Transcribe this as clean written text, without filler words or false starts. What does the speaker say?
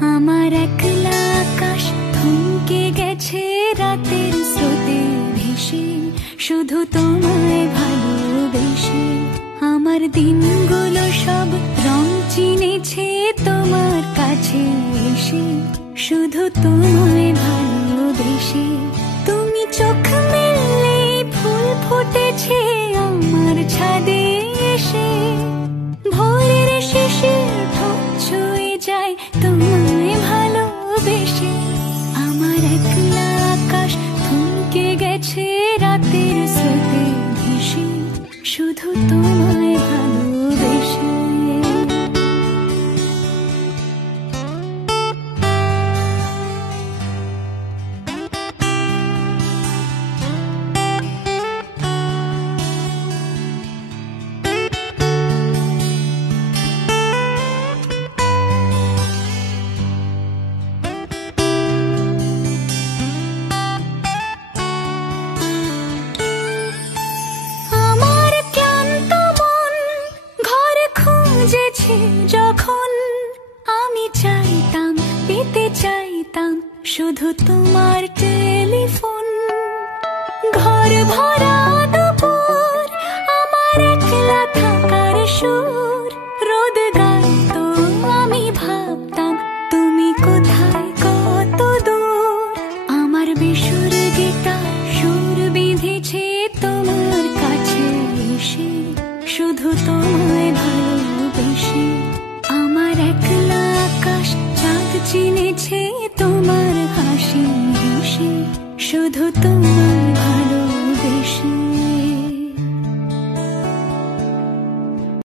আমার একলা আকাশ থমকে গেছে রাতের স্রোতে ভেসে, শুধু তোমায় ভালোবেসে। আমার দিনগুলো সব রং চিনেছে তোমার কাছে এসে, শুধু তোমায় ভালোবেসে। তুমি চোখ মেললে ফুল ফুটেছে আমার ছাদে এসে, ভোরের শিশির ঠোঁট ছুঁয়ে যায় তোমায় ভালোবেসে। আমার একলা আকাশ থমকে গেছে রাতের স্রোতে ভেসে, শুধু তোমায় ভালোবেসে। যখন আমি চাইতাম, পেতে চাইতাম শুধু তোমার টেলিফোন। ঘর ভরা দুপুর, আমার একলা থাকার সুর।